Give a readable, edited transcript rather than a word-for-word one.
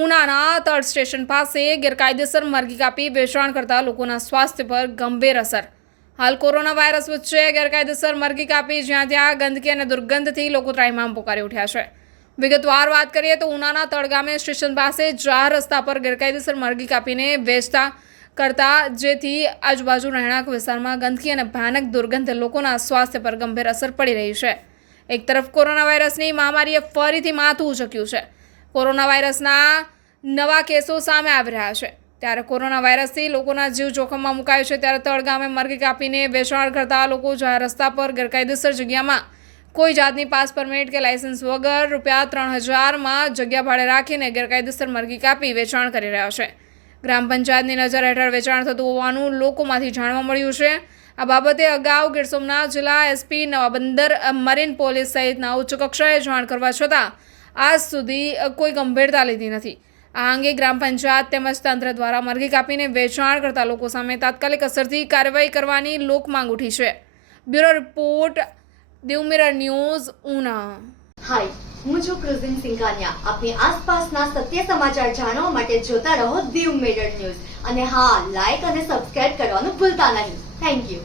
ઉનાના તળ સ્ટેશન પાસે ગેરકાયદેસર મરઘી કાપી વેચાણ કરતા લોકોના સ્વાસ્થ્ય પર ગંભીર અસર. હાલ કોરોના વાયરસ વચ્ચે ગેરકાયદેસર મરઘી કાપી જ્યાં ત્યાં ગંદકી અને દુર્ગંધથી લોકો ત્રાહિમામ પોકારી ઉઠ્યા છે. વિગતવાર વાત કરીએ તો ઉનાના તળ ગામે સ્ટેશન પાસે જાહેર રસ્તા પર ગેરકાયદેસર મરઘી કાપીને વેચતા કરતા જેથી આજુબાજુ રહેણાંક વિસ્તારમાં ગંદકી અને ભયાનક દુર્ગંધ લોકોના સ્વાસ્થ્ય પર ગંભીર અસર પડી રહી છે. એક તરફ કોરોના વાયરસની મહામારીએ ફરીથી માથું ઉંચક્યું છે. કોરોના વાયરસના નવા કેસો સામે આવી રહ્યા છે. ત્યારે કોરોના વાયરસથી લોકોના જીવ જોખમમાં મુકાયો છે. ત્યારે તળ ગામે મરઘી કાપીને વેચાણ કરતા લોકો જાહેર રસ્તા પર ગેરકાયદેસર જગ્યામાં કોઈ જાતની પાસ પરમિટ કે લાયસન્સ વગર ₹3000માં જગ્યા ભાડે રાખીને ગેરકાયદેસર મરઘી કાપી વેચાણ કરી રહ્યા છે. ગ્રામ પંચાયતની નજર હેઠળ વેચાણ થતું હોવાનું લોકોમાંથી જાણવા મળ્યું છે. આ બાબતે અગાઉ ગીર સોમનાથ જિલ્લા એસપી, નવાબંદર મરીન પોલીસ સહિતના ઉચ્ચ કક્ષાએ જાણ કરવા છતાં આજ સુધી કોઈ ગંભીરતા લીધી નથી. આ અંગે ગ્રામ પંચાયત તેમજ તંત્ર દ્વારા મરઘી કાપીને વેચાણ કરતા લોકો સામે તાત્કાલિક અસરથી કાર્યવાહી કરવાની લોક માંગ ઉઠી છે. Bureau report, Diu mirror news, Una. Hi, હું છું ક્રુઝિન સિંઘાનિયા. આપની આસપાસના સત્ય સમાચાર જાણવા માટે જોતા રહો દીવ મિરર ન્યૂઝ અને હા, લાઈક અને સબસ્ક્રાઇબ કરવાનું ભૂલતા નહીં. Thank you.